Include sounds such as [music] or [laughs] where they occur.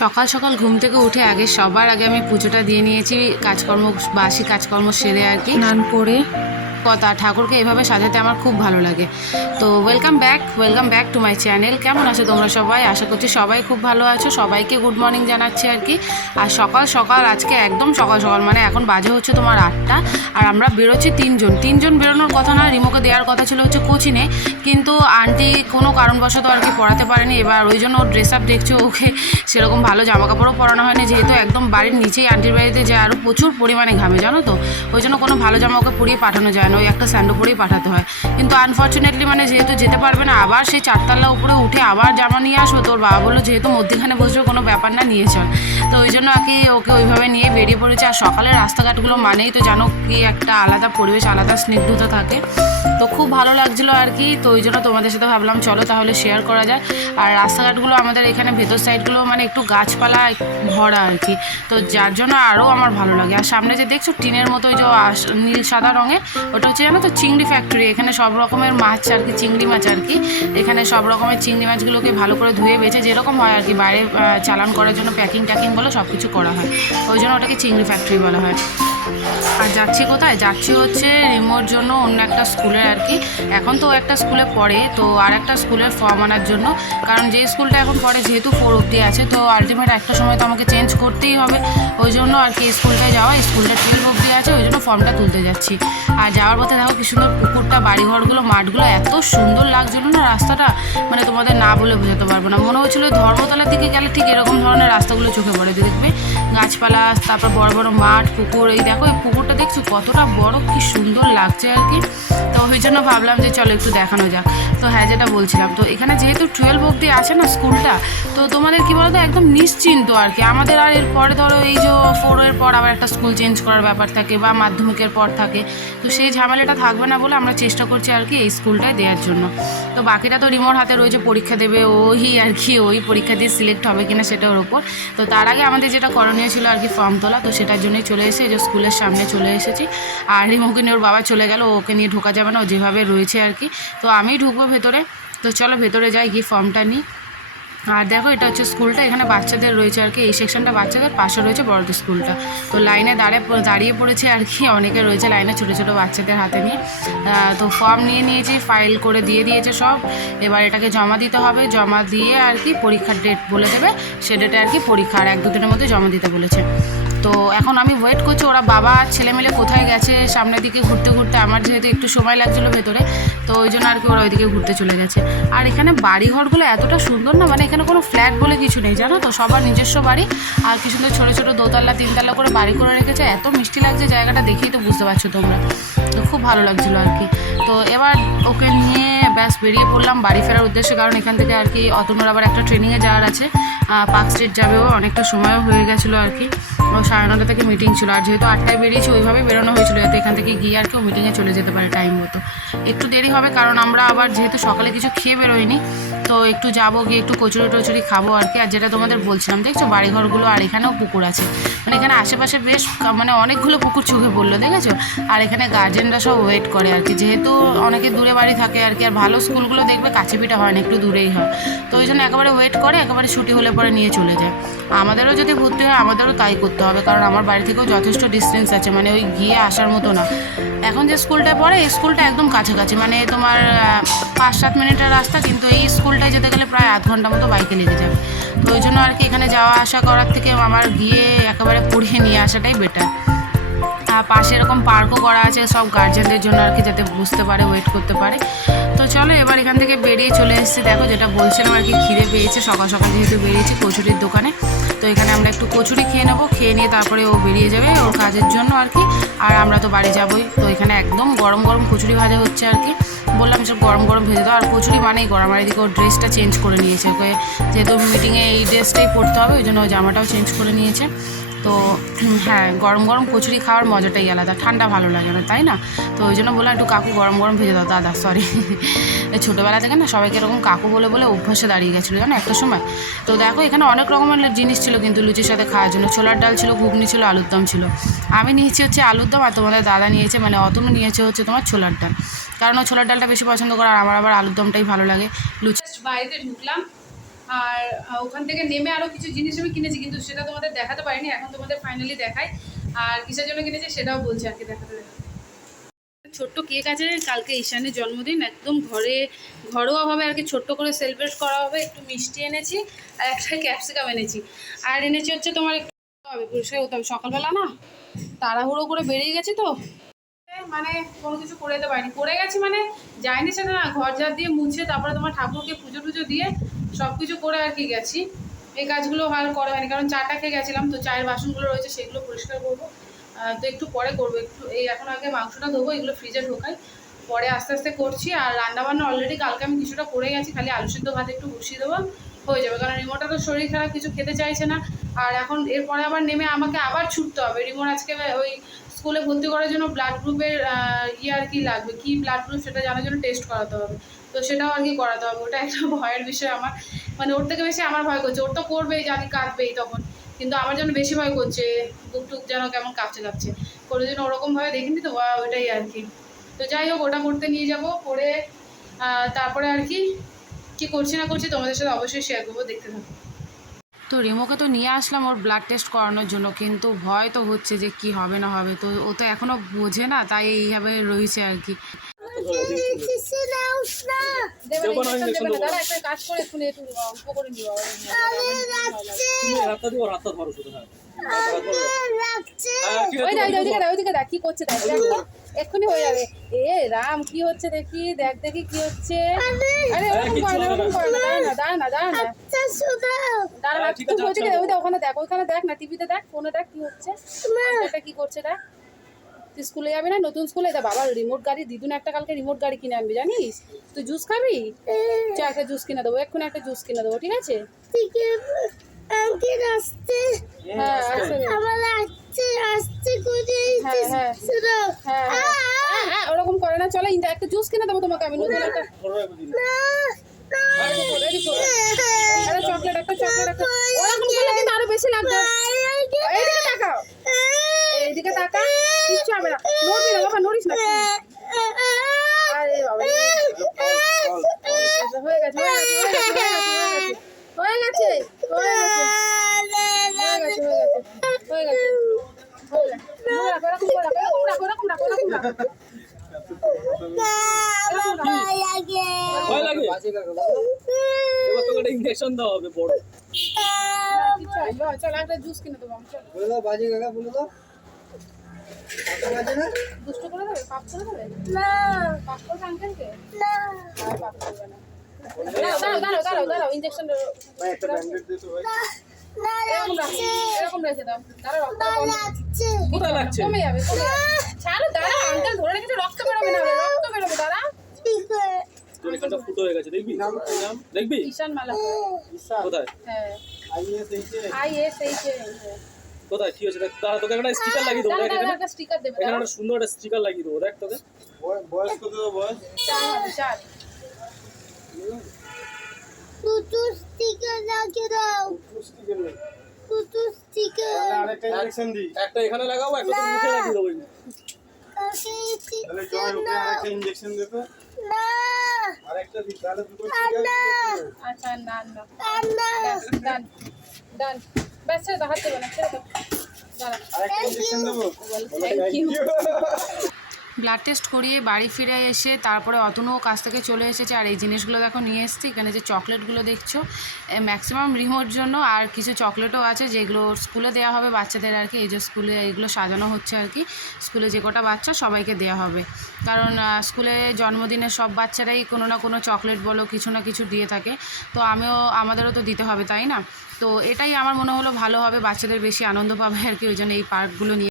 সকাল সকাল ঘুম থেকে উঠে আগে সবার আগে আমি পুজোটা দিয়ে নিয়েছি, কাজকর্ম, বাসি কাজকর্ম সেরে আর কি। স্নান করে কথা, ঠাকুরকে এভাবে সাজাতে আমার খুব ভালো লাগে। তো welcome back welcome back to my channel কেমন আছো তোমরা সবাই? আশা করছি সবাই খুব ভালো আছো। সবাইকে গুড মর্নিং জানাচ্ছি আর কি। আর সকাল সকাল, আজকে একদম সকাল সকাল মানে এখন বাজে হচ্ছে তোমার আটটা। আর আমরা বেরোচ্ছি তিনজন। তিনজন বেরোনোর কথা না, রিমোকে দেওয়ার কথা ছিল হচ্ছে কোচিনে। কিন্তু আন্টি কোনো কারণবশত আর কি পড়াতে পারেনি। এবার ওই জন্য ওর ড্রেস আপ দেখছ ওকে। সেরকম ভালো জামা কাপড়ও পরানো হয়নি। যেহেতু একদম বাড়ির নিচেই আন্টির বাড়িতে যায় আরও প্রচুর পরিমাণে ঘামে, জানো তো? ওই জন্য কোনো ভালো জামা ওকে পরিয়ে পাঠানো যায় না। ওই একটা স্যান্ড উপরেই পাঠাতে হয়। কিন্তু আনফর্চুনেটলি মানে যেহেতু যেতে পারবে না, আবার সেই চারতলা উপরে উঠে আবার জামা নিয়ে আসব তোর বাবা বলল যেহেতু মধ্যেখানে বসবে, কোনো ব্যাপার না, নিয়ে চল। তো ওই জন্য আর কি ওকে ওইভাবে নিয়ে বেরিয়ে পড়েছে। আর সকালের রাস্তাঘাটগুলো মানেই তো জানো কি একটা আলাদা পরিবেশ, আলাদা স্নিগ্ধতা থাকে। তো খুব ভালো লাগছিল আর কি, তো ওই জন্য তোমাদের সাথে ভাবলাম চলো তাহলে শেয়ার করা যায় আর রাস্তাঘাটগুলো আমাদের এখানে ভেতর সাইডগুলো মানে একটু গাছপালা ভরা আর কি। তো যার জন্য আরও আমার ভালো লাগে। আর সামনে যে দেখছ টিনের মতো ওই যে নীল সাদা রঙের, ওটা হচ্ছে জানো তো চিংড়ি ফ্যাক্টরি এখানে সব রকমের মাছ আর কি, চিংড়ি মাছ আর কি। এখানে সব রকমের চিংড়ি মাছগুলোকে ভালো করে ধুয়ে বেছে যেরকম হয় আর কি, বাইরে চালান করার জন্য প্যাকিং ট্যাকিং বলে সব কিছু করা হয়। ওই জন্য ওটাকে চিংড়ি ফ্যাক্টরি বলা হয়। আর যাচ্ছি কোথায়? যাচ্ছি হচ্ছে রিমোর জন্য অন্য একটা স্কুলে আর কি। এখন তো একটা স্কুলে পড়ে, তো আর একটা স্কুলের ফর্ম আনার জন্য। কারণ যে স্কুলটা এখন পড়ে যেহেতু ফোর অব্দি আছে, তো আলটিমেট একটা সময় তো আমাকে চেঞ্জ করতেই হবে। ওই জন্য আর কি স্কুলটায় যাওয়া স্কুলটা টুয়েলভ অব্দি আছে, ওই জন্য ফর্মটা তুলতে যাচ্ছি। আর যাওয়ার পথে দেখো কি সুন্দর পুকুরটা, বাড়িঘরগুলো, মাঠগুলো, এত সুন্দর লাগছিল না রাস্তাটা? মানে তোমাদের না বলে বোঝাতে পারব না। মনে হচ্ছিল ধর্মতলার দিকে গেলে ঠিক এরকম ধরনের রাস্তাগুলো চোখে পড়ে দেখবে? গাছপালা, তারপর বড় বড় মাঠ, পুকুর, এই দেখো, এই পুকুরটা দেখছ? কতটা বড়, কি সুন্দর লাগছে আর কি। তো ওই জন্য ভাবলাম যে চলো একটু দেখানো যাক। তো হ্যাঁ যেটা বলছিলাম। তো এখানে যেহেতু টুয়েলভ অব্দি আছে না স্কুলটা, তো তোমাদের কি বলতো, একদম নিশ্চিন্ত আর কি। আমাদের আর এরপরে ধরো এই যে ফোরের পর আবার একটা স্কুল চেঞ্জ করার ব্যাপার থাকে বা মাধ্যমিকের পর থাকে। তো সেই ঝামেলাটা থাকবে না বলে আমরা চেষ্টা করছি আর কি এই স্কুলটায় দেওয়ার জন্য। তো বাকিটা তো রিমোর হাতে রয়েছে, পরীক্ষা দেবে ওই আর কি, ওই পরীক্ষা দিয়ে সিলেক্ট হবে কিনা সেটার উপর তো তার আগে আমাদের যেটা করণীয় ছিল আর কি ফর্ম তোলা, তো সেটার জন্যই চলে এসে যে স্কুলের সামনে চলে এসেছি। আর রিমোকে নিয়ে ওর বাবা চলে গেল, ওকে নিয়ে ঢোকা যাবে না, ও যেভাবে রয়েছে আর কি। তো আমি ঢুকবো ভেতরে। তো চলো ভেতরে যাই, গিয়ে ফর্মটা নিই। আর দেখো, এটা হচ্ছে স্কুলটা, এখানে বাচ্চাদের রয়েছে আর কি। এই সেকশনটা বাচ্চাদের, পাশে রয়েছে বড়দের স্কুলটা। তো লাইনে দাঁড়িয়ে দাঁড়িয়ে পড়েছে আর কি অনেকে রয়েছে লাইনে ছোটো ছোটো বাচ্চাদের হাতে নিয়ে। তো ফর্ম নিয়ে নিয়েছি, ফাইল করে দিয়ে দিয়েছে সব। এবার এটাকে জমা দিতে হবে। জমা দিয়ে আর কি পরীক্ষার ডেট বলে দেবে। সে ডেটে আর কি পরীক্ষা, আর এক দুদিনের মধ্যে জমা দিতে বলেছে। তো এখন আমি ওয়েট করছি ওরা বাবা ছেলে মিলে কোথায় গেছে, সামনের দিকে ঘুরতে ঘুরতে আমার যেহেতু একটু সময় লাগছিল ভেতরে, তো ওই জন্য আর কি ওরা ওইদিকে ঘুরতে চলে গেছে। আর এখানে বাড়িঘরগুলো এতটা সুন্দর না মানে এখানে কোনো ফ্ল্যাট বলে কিছু নেই, জানো তো? সবার নিজস্ব বাড়ি, আর কি সুন্দর ছোটো ছোটো দোতলা, তিনতলা করে বাড়ি করে রেখেছে। এত মিষ্টি লাগছে জায়গাটা দেখেই তো বুঝতে পারছ তোমরা। তো খুব ভালো লাগছিল আর কি। তো এবার ওকে নিয়ে ব্যাস বেরিয়ে পড়লাম বাড়ি ফেরার উদ্দেশ্যে, কারণ এখান থেকে আর কি অতনুর আবার একটা ট্রেনিংয়ে যাওয়ার আছে। পার্ক স্ট্রিট যাবেও অনেকটা সময়ও হয়ে গেছিল আর কি। সাড়ে নটা থেকে মিটিং ছিল। আর যেহেতু আটটায় বেরিয়েছি, ওইভাবেই বেরোনো হয়েছিল। যাতে এখান থেকে গিয়ে আর কেউ মিটিংয়ে চলে যেতে পারে টাইম মতো। একটু দেরি হবে, কারণ আমরা আবার যেহেতু সকালে কিছু খেয়ে বেরোইনি তো একটু যাব গিয়ে একটু কচুরি টচুরি খাব আর কি। আর যেটা তোমাদের বলছিলাম, দেখছ? বাড়িঘরগুলো আর এখানেও পুকুর আছে। মানে এখানে আশেপাশে বেশ মানে অনেকগুলো পুকুর চোখে পড়ল, দেখেছ? আর এখানে গার্জেনরা সব ওয়েট করে আর কি। যেহেতু অনেকে দূরে বাড়ি থাকে আর কি, আর ভালো স্কুলগুলো দেখবে কাছে পিঠা হয় না, একটু দূরেই হয়। তো ওই জন্য একেবারে ওয়েট করে, একেবারে ছুটি হলে পরে নিয়ে চলে যায়। আমাদেরও যদি ভর্তি হয়, আমাদেরও তাই করতে হবে। কারণ আমার বাড়ি থেকেও যথেষ্ট ডিস্টেন্স আছে মানে ওই গিয়ে আসার মতো না। এখন যে স্কুলটা পড়ে, এই স্কুলটা একদম কাছাকাছি। মানে তোমার পাঁচ সাত মিনিটের রাস্তা, কিন্তু এই স্কুলটায় যেতে গেলে প্রায় আধ ঘণ্টা মতো বাইকে লেগে যাবে। তো ওই জন্য আর কি এখানে যাওয়া আসা করার থেকে আমার গিয়ে একেবারে পড়িয়ে নিয়ে আসাটাই বেটার পাশে এরকম পার্কও করা আছে, সব গার্জেনদের জন্য আর কি, যাতে বুঝতে পারে ওয়েট করতে পারে। তো চলো, এবার এখান থেকে বেরিয়ে চলে এসেছি। দেখো, যেটা বলছিলাম আর কি, খিদে পেয়েছে, সকাল সকাল যেহেতু বেরিয়েছি কচুরির দোকানে। তো এখানে আমরা একটু কচুরি খেয়ে নেব, খেয়ে নিয়ে তারপরে ও বেরিয়ে যাবে ওর কাজের জন্য আর কি। আর আমরা তো বাড়ি যাবোই। তো এখানে একদম গরম গরম কচুরি ভাজা হচ্ছে আর কি। বললাম, সব গরম গরম ভেজে দাও। আর কচুরি মানেই গরম। আর এদিকে ওর ড্রেসটা চেঞ্জ করে নিয়েছে। ওকে যেহেতু মিটিংয়ে এই ড্রেসটাই পরতে হবে, ওই জন্য ও জামাটাও চেঞ্জ করে নিয়েছে। তো হ্যাঁ গরম গরম কচুরি খাওয়ার মজাটাই আলাদা। ঠান্ডা ভালো লাগে না, তাই না? তো ওই জন্য বললাম, একটু কাকু গরম গরম ভেজে দাও। দাদা সরি ছোটোবেলা থেকে না সবাইকে এরকম কাকু বলে বলে অভ্যাসে দাঁড়িয়ে গেছিল, জানো, একটা সময়। তো দেখো, এখানে অনেক রকমের জিনিস ছিল কিন্তু লুচির সাথে খাওয়ার জন্য। ছোলার ডাল ছিল, ঘুগনি ছিল, আলুর দম ছিল। আমি নিয়েছি হচ্ছে আলুর দম আর তোমাদের দাদা নিয়েছে মানে অতনু নিয়েছে হচ্ছে তোমার ছোলার ডাল। কারণ ছোলার ডালটা বেশি পছন্দ করে, আর আমার আবার আলুর দমটাই ভালো লাগে। লুচি বাড়িতে ঢুকলাম আর ওখান থেকে নেমে আরও কিছু জিনিস আমি কিনেছি, কিন্তু সেটা তোমাদের দেখাতে পারিনি, এখন তোমাদের ফাইনালি দেখাই। আর কিসের জন্য কিনেছি সেটাও বলছি আর কি দেখাতে ছোট্ট কেক আছে, কালকে ঈশানের জন্মদিন, একদম ঘরে ঘরোয়াভাবে আর কি ছোট্ট করে সেলিব্রেট করা হবে, একটু মিষ্টি এনেছি, আর একটা ক্যাপসিকাম এনেছি। আর এনেছি হচ্ছে তোমার একটু হবে পরিষ্কার হতে হবে সকালবেলা না, তাড়াহুড়ো করে বেরিয়ে গেছি তো। মানে কোনো কিছু করে দিতে পারিনি, করে গেছি মানে যাইনি সেটা না, ঘর ঝাড় দিয়ে মুছে তারপরে তোমার ঠাকুরকে পুজো টুজো দিয়ে সব কিছু করে আর কি গেছি। এই কাজগুলো আর করা হয়নি, কারণ চাটা খেয়ে গেছিলাম, তো চায়ের বাসনগুলো রয়েছে, সেগুলো পরিষ্কার করব। তো একটু পরে করব, একটু এই এখন আগে মাংসটা ধোবো, এগুলো ফ্রিজে ঢোকাই। পরে আস্তে আস্তে করছি, আর রান্নাবান্না অলরেডি কালকে আমি কিছুটা করে গেছি, খালি আলু সিদ্ধ ভাত একটু বসিয়ে দেবো, হয়ে যাবে। কারণ রিমোটা তো শরীর খারাপ, কিছু খেতে চাইছে না। আর এখন এরপরে আবার নেমে আমাকে আবার ছুটতে হবে। রিমোট আজকে ওই স্কুলে ভর্তি করার জন্য ব্লাড গ্রুপের ইয়ে আর কি লাগবে? কি ব্লাড গ্রুপ সেটা জানার জন্য টেস্ট করাতে হবে। তো সেটাও আর কি করাতে হবে। ওটা একটা [laughs] ভয়ের বিষয় আমার। মানে ওর থেকে বেশি আমার ভয় করছে। ওর তো করবেই, জানি কাঁদবেই তখন। কিন্তু আমার জন্য বেশি ভয় করছে। বুক টুক যেন কেমন কাঁপছে কাঁপছে। কোনো জন্য ওরকমভাবে দেখিনি তো ওটাই আর কি। তো যাই হোক, ওটা করতে নিয়ে যাব। করে তারপরে আর কি কি করছি না করছি তোমাদের সাথে অবশ্যই শেয়ার করব। দেখতে থাকো। তো রিমোকে তো নিয়ে আসলাম ওর ব্লাড টেস্ট করানোর জন্য কিন্তু ভয় তো হচ্ছে যে কি হবে না হবে তো ও তো এখনও বোঝে না তাই এইভাবে রয়েছে আর কি কি করছে হয়ে যাবে এ রাম কি হচ্ছে দেখি দেখ দেখি কি হচ্ছে দাঁড়া না দাঁড়া না হ্যাঁ, না ঠিক তুই আছে, ওইদিকে আচ্ছা, ওই দেখ, ওখানে দেখ ওখানে দেখ না টিভিতে দেখ ফোনে দেখ কি হচ্ছে। এটা কি করছে দেখ। তুই স্কুলে যাবি না? নতুন স্কুলে দা বাবা রিমোট গাড়ি দিদুন একটা কালকে রিমোট গাড়ি কিনে আনবি জানিস? তুই জুস খাবি? চা একটা জুস কিনে দেবো এক্ষুনি একটা জুস কিনে দেবো ঠিক আছে? হ্যাঁ হ্যাঁ হ্যাঁ হ্যাঁ। হ্যাঁ হ্যাঁ, হ্যাঁ ওরকম করে না চলো ইন্দা একটা জুস কিনে দেবো তোমাকে আমি নতুন ইঞ্জেকশন দেওয়া হবে বড় চল জুস কিনে বাজে কাকা বলে দাও দুষ্ট দাঁড়াও দাঁড়াও দাঁড়াও ইঞ্জেকশন একটা এরকম রেখে দাও কোথায় লাগছে? কমে যাবে ছাড়ো দাঁড়াও আঙ্কেল ধরে রেখেছে রক্ত বেরোবে না রক্ত বেরোবে দাঁড়া এখানটা ফুটো হয়ে গেছে দেখবি? দেখবি? ঈশান মালা। কোথায়? হ্যাঁ। I S I S H A. কোথায়? কি হয়েছে? দেখ দাঁড়া তোকে একটা স্টিকার লাগিয়ে দেবো দেখ এখানে। একটা স্টিকার দেবে এখানে একটা সুন্দর একটা স্টিকার লাগিয়ে দেবো দেখ তোকে। বয়স কত দাও বয়স? চার হবে চার। তাহলে আরেকটা ইনজেকশন দিই একটা এখানে লাগাবো একটা মুখে লাগিয়ে দেবো তাহলে জয় ওকে আরেকটা ইনজেকশন দে তো। আরেকটা দিই তাহলে দুটো আছে আচ্ছা না না। ডান ডান ব্যাস ছেড়ে দাও হাত দেবে না ছেড়ে দাও। দাঁড়া আরেকটা ইনজেকশন দেবো? থ্যাংক ইউ ব্লাড টেস্ট করিয়ে বাড়ি ফিরে এসে তারপরে অতনুও কাছ থেকে চলে এসেছে। আর এই জিনিসগুলো দেখো নিয়ে এসেছি, এখানে যে চকলেটগুলো দেখছ ম্যাক্সিমাম রিমোর জন্য আর কিছু চকলেটও আছে যেগুলো স্কুলে দেওয়া হবে বাচ্চাদের আর কি। এই যে স্কুলে এগুলো সাজানো হচ্ছে আর কি, স্কুলে যে কটা বাচ্চা সবাইকে দেওয়া হবে। কারণ স্কুলে জন্মদিনে সব বাচ্চারাই কোনো না কোনো চকলেট বলো কিছু না কিছু দিয়ে থাকে। তো আমিও, আমাদেরও তো দিতে হবে, তাই না? তো এটাই আমার মনে হলো ভালো হবে, বাচ্চাদের বেশি আনন্দ পাবে আর কি, ওই জন্য এই পার্কগুলো নিয়ে।